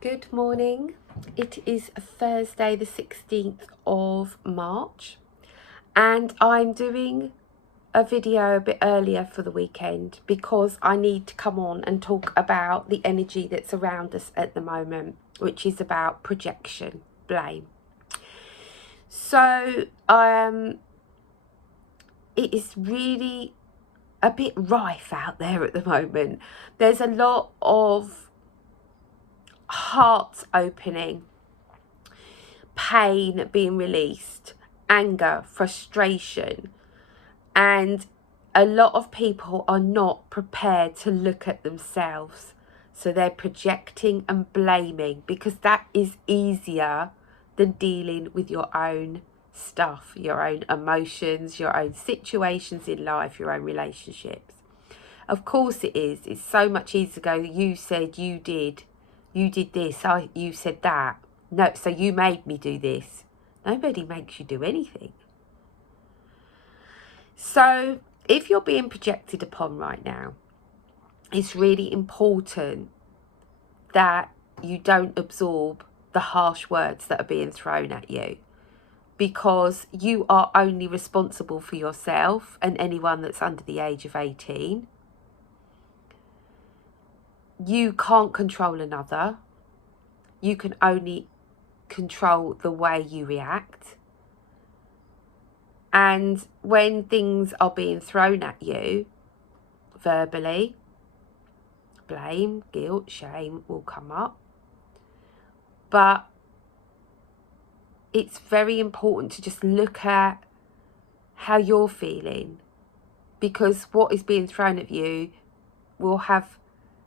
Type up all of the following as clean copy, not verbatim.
Good morning. It is Thursday, the 16th of March, and I'm doing a video a bit earlier for the weekend because I need to come on and talk about the energy that's around us at the moment, which is about projection, blame. So, it is really a bit rife out there at the moment. There's a lot of hearts opening, pain being released, anger, frustration, and a lot of people are not prepared to look at themselves. So they're projecting and blaming because that is easier than dealing with your own stuff, your own emotions, your own situations in life, your own relationships. Of course it is. It's so much easier to go, you said you did this, you said that. No, so you made me do this. Nobody makes you do anything. So if you're being projected upon right now, it's really important that you don't absorb the harsh words that are being thrown at you, because you are only responsible for yourself and anyone that's under the age of 18. You can't control another. You can only control the way you react. And when things are being thrown at you verbally, blame, guilt, shame will come up. But it's very important to just look at how you're feeling, because what is being thrown at you will have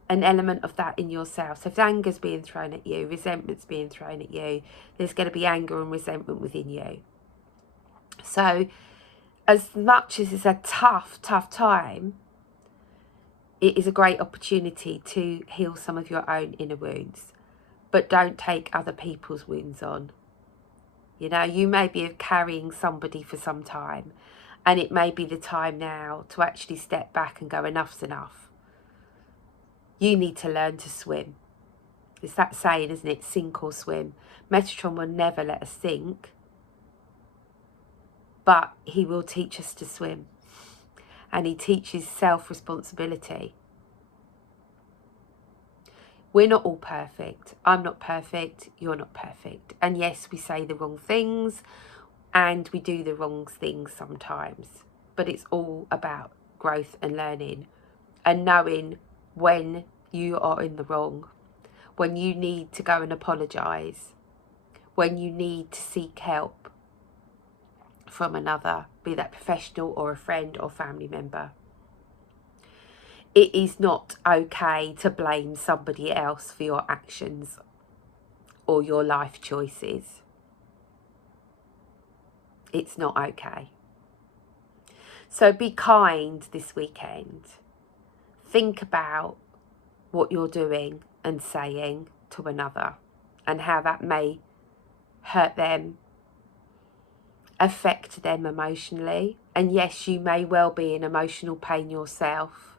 an element of that in yourself. So if anger's being thrown at you, resentment's being thrown at you, there's going to be anger and resentment within you. So as much as it's a tough time, it is a great opportunity to heal some of your own inner wounds. But don't take other people's wounds on. You know, you may be carrying somebody for some time, and it may be the time now to actually step back and go, enough's enough. You need to learn to swim. It's that saying, isn't it? Sink or swim. Metatron will never let us sink, but he will teach us to swim. And he teaches self-responsibility. We're not all perfect. I'm not perfect. You're not perfect. And yes, we say the wrong things and we do the wrong things sometimes. But it's all about growth and learning and knowing when you are in the wrong, when you need to go and apologise, when you need to seek help from another, be that professional or a friend or family member. It is not okay to blame somebody else for your actions or your life choices. It's not okay. So be kind this weekend. Think about what you're doing and saying to another and how that may hurt them, affect them emotionally. And yes, you may well be in emotional pain yourself.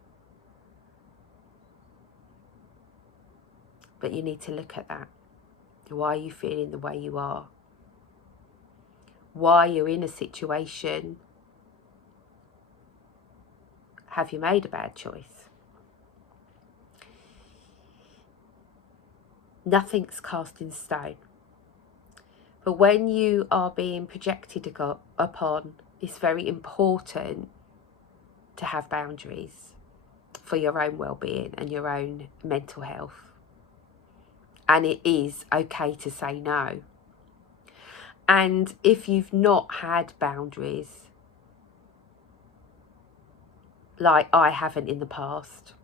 But you need to look at that. Why are you feeling the way you are? Why you're in a situation? Have you made a bad choice? Nothing's cast in stone. But when you are being projected upon, it's very important to have boundaries for your own well-being and your own mental health. And it is okay to say no. And if you've not had boundaries, like I haven't in the past,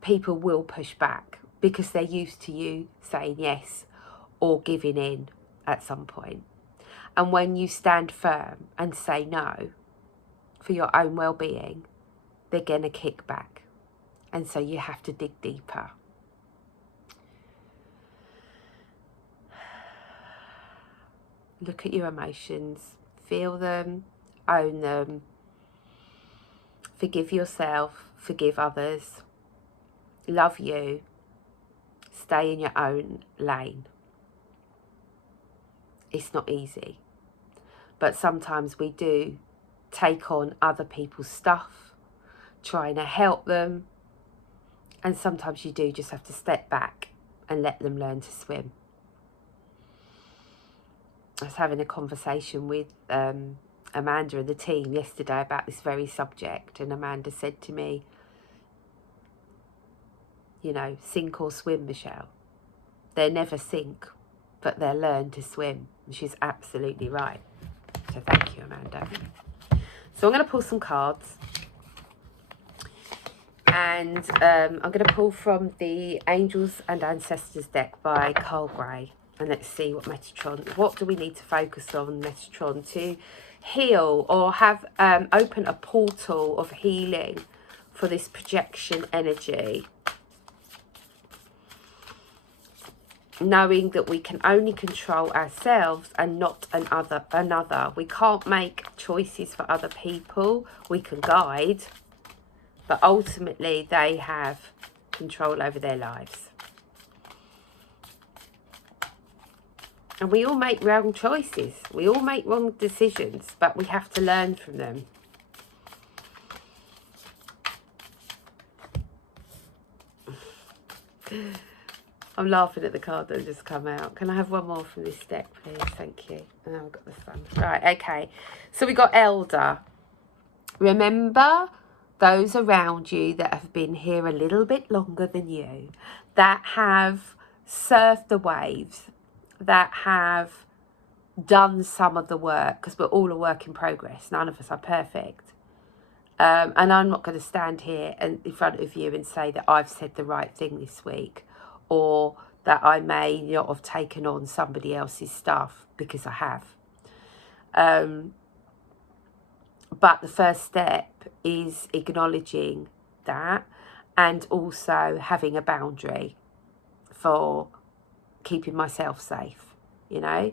people will push back because they're used to you saying yes or giving in at some point. And when you stand firm and say no for your own well-being, they're going to kick back. And so you have to dig deeper. Look at your emotions, feel them, own them, forgive yourself, forgive others, love you, stay in your own lane. It's not easy, but sometimes we do take on other people's stuff, trying to help them, and sometimes you do just have to step back and let them learn to swim. I was having a conversation with Amanda and the team yesterday about this very subject, and Amanda said to me, you know, sink or swim, Michelle. They'll never sink, but they'll learn to swim. And she's absolutely right. So thank you, Amanda. So I'm going to pull some cards. And I'm going to pull from the Angels and Ancestors deck by Carl Gray. And let's see what Metatron, what do we need to focus on, Metatron, to heal or have open a portal of healing for this projection energy. Knowing that we can only control ourselves and not another. We can't make choices for other people. We can guide, but ultimately they have control over their lives. And we all make wrong choices. We all make wrong decisions, but we have to learn from them. I'm laughing at the card that just come out. Can I have one more from this deck, please? Thank you. Oh, I've got this one. Right, okay. So we got Elder. Remember those around you that have been here a little bit longer than you, that have surfed the waves, that have done some of the work, because we're all a work in progress. None of us are perfect. And I'm not going to stand here and in front of you and say that I've said the right thing this week, or that I may not have taken on somebody else's stuff, because I have. But the first step is acknowledging that, and also having a boundary for keeping myself safe, you know.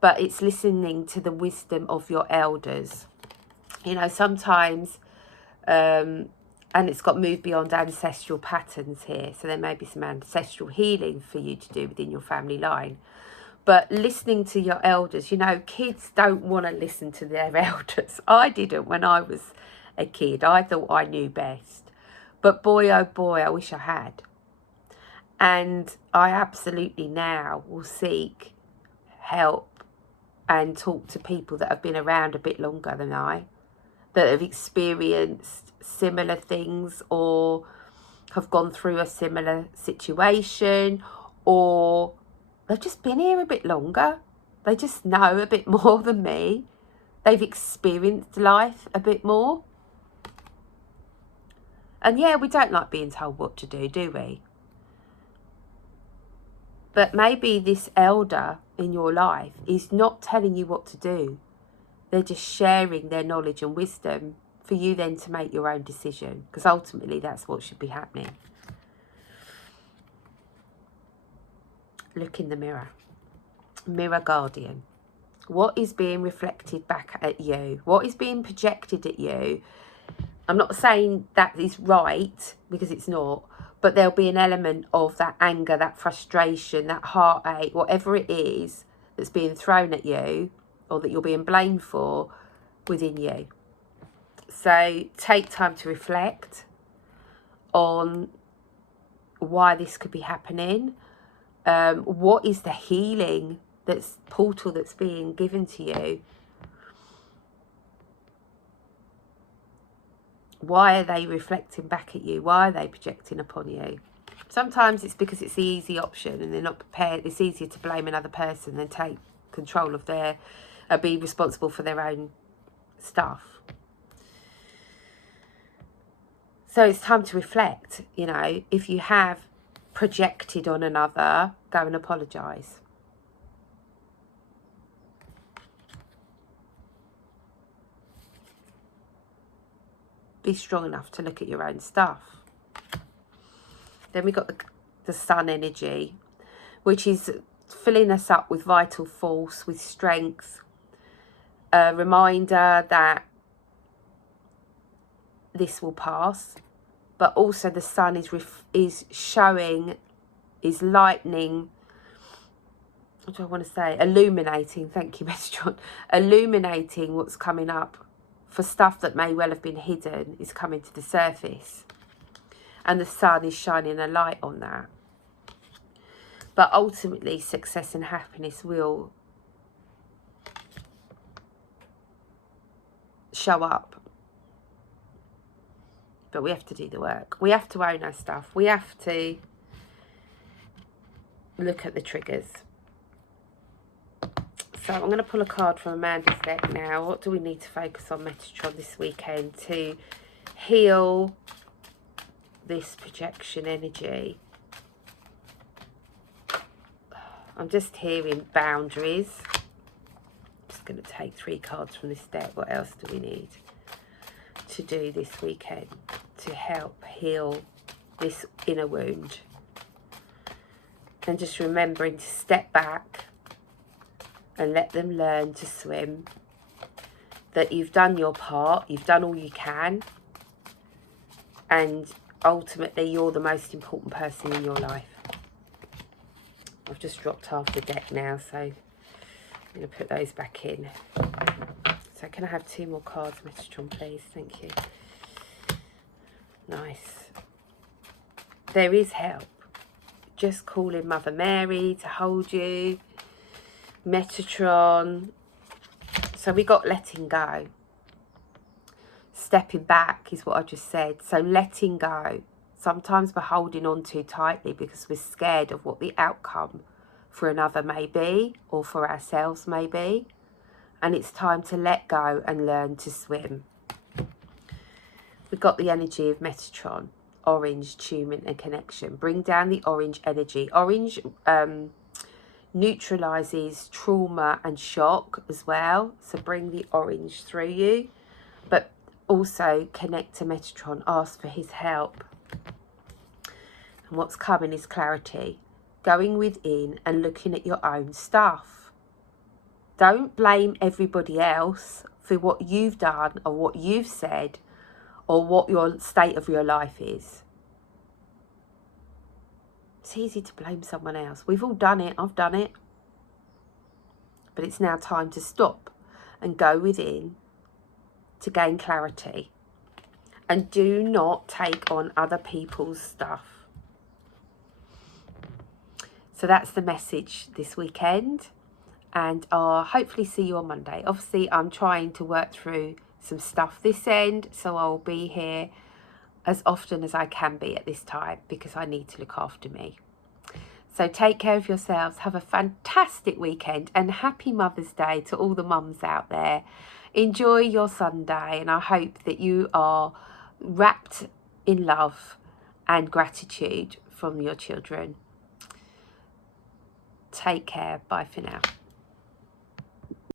But it's listening to the wisdom of your elders. You know, sometimes, and it's got moved beyond ancestral patterns here. So there may be some ancestral healing for you to do within your family line. But listening to your elders, you know, kids don't want to listen to their elders. I didn't when I was a kid. I thought I knew best. But boy, oh boy, I wish I had. And I absolutely now will seek help and talk to people that have been around a bit longer than I, that have experienced similar things or have gone through a similar situation, or they've just been here a bit longer. They just know a bit more than me. They've experienced life a bit more. And yeah, we don't like being told what to do we? But maybe this elder in your life is not telling you what to do. They're just sharing their knowledge and wisdom for you then to make your own decision. Because ultimately that's what should be happening. Look in the mirror. Mirror guardian. What is being reflected back at you? What is being projected at you? I'm not saying that is right, because it's not. But there'll be an element of that anger, that frustration, that heartache, whatever it is that's being thrown at you or that you're being blamed for within you. So take time to reflect on why this could be happening. What is the healing portal that's being given to you? Why are they reflecting back at you? Why are they projecting upon you? Sometimes it's because it's the easy option and they're not prepared. It's easier to blame another person than take control of be responsible for their own stuff. So it's time to reflect, you know. If you have projected on another, go and apologise. Be strong enough to look at your own stuff. Then we got the sun energy, which is filling us up with vital force, with strength. A reminder that this will pass, but also the sun is showing, is lightning, what do I want to say, illuminating, thank you Metatron, illuminating what's coming up, for stuff that may well have been hidden is coming to the surface, and the sun is shining a light on that. But ultimately success and happiness will show up. But we have to do the work. We have to own our stuff. We have to look at the triggers. So I'm going to pull a card from Amanda's deck now. What do we need to focus on, Metatron, this weekend to heal this projection energy? I'm just hearing boundaries. I'm just going to take 3 cards from this deck. What else do we need to do this weekend to help heal this inner wound? And just remembering to step back and let them learn to swim. That you've done your part, you've done all you can, and ultimately you're the most important person in your life. I've just dropped half the deck now, so I'm going to put those back in. So can I have 2 more cards, Metatron, please? Thank you. Nice. There is help. Just call in Mother Mary to hold you. Metatron. So we got letting go. Stepping back is what I just said. So letting go. Sometimes we're holding on too tightly because we're scared of what the outcome for another may be, or for ourselves may be. And it's time to let go and learn to swim. We've got the energy of Metatron. Orange, attunement and connection. Bring down the orange energy. Orange neutralizes trauma and shock as well. So bring the orange through you. But also connect to Metatron. Ask for his help. And what's coming is clarity. Going within and looking at your own stuff. Don't blame everybody else for what you've done or what you've said or what your state of your life is. It's easy to blame someone else. We've all done it. I've done it. But it's now time to stop and go within to gain clarity. And do not take on other people's stuff. So that's the message this weekend. And I'll hopefully see you on Monday. Obviously, I'm trying to work through some stuff this end. So I'll be here as often as I can be at this time because I need to look after me. So take care of yourselves. Have a fantastic weekend and happy Mother's Day to all the mums out there. Enjoy your Sunday, and I hope that you are wrapped in love and gratitude from your children. Take care. Bye for now.